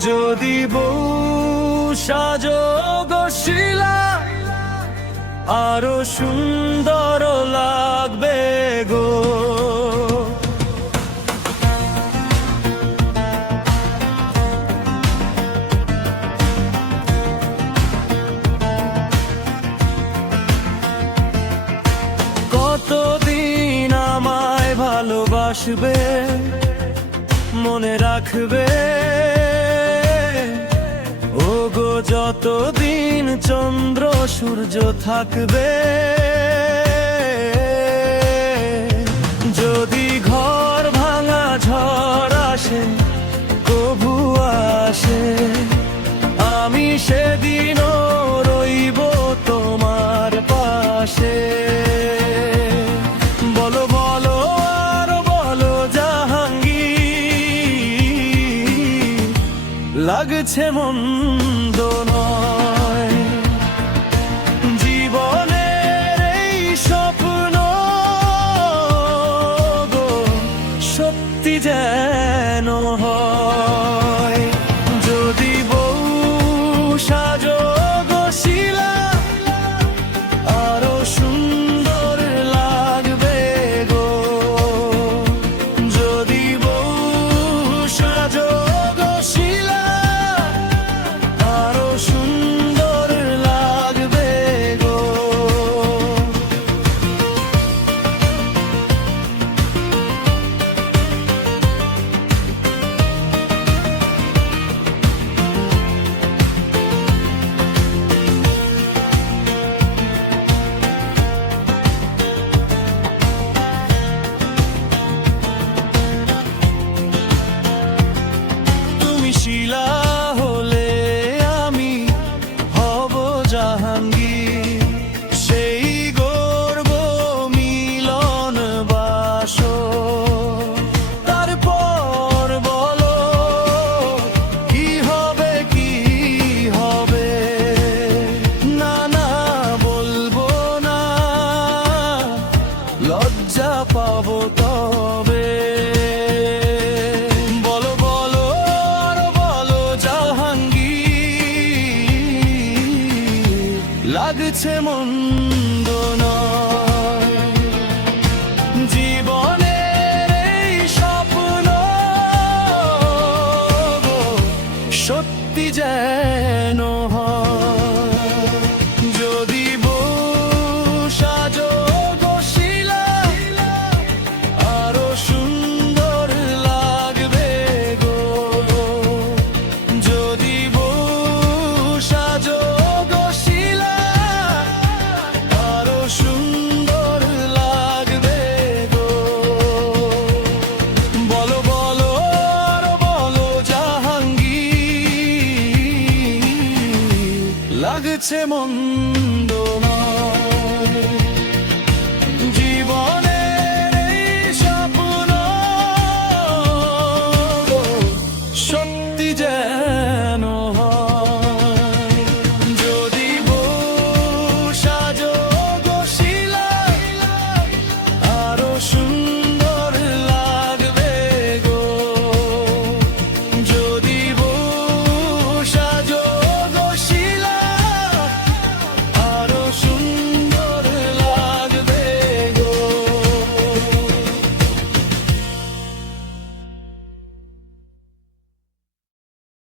যদি বউ সাজো শিলা আরও সুন্দর লাগবে গো। কতদিন আমায় ভালোবাসবে মনে রাখবে যতদিন চন্দ্র সূর্য থাকবে লাগছে মন্দ নয়। লাগছে মন্দন সুন্দর লাগবে গো। বলো বলো আর বলো জাহাঙ্গি লাগছে মন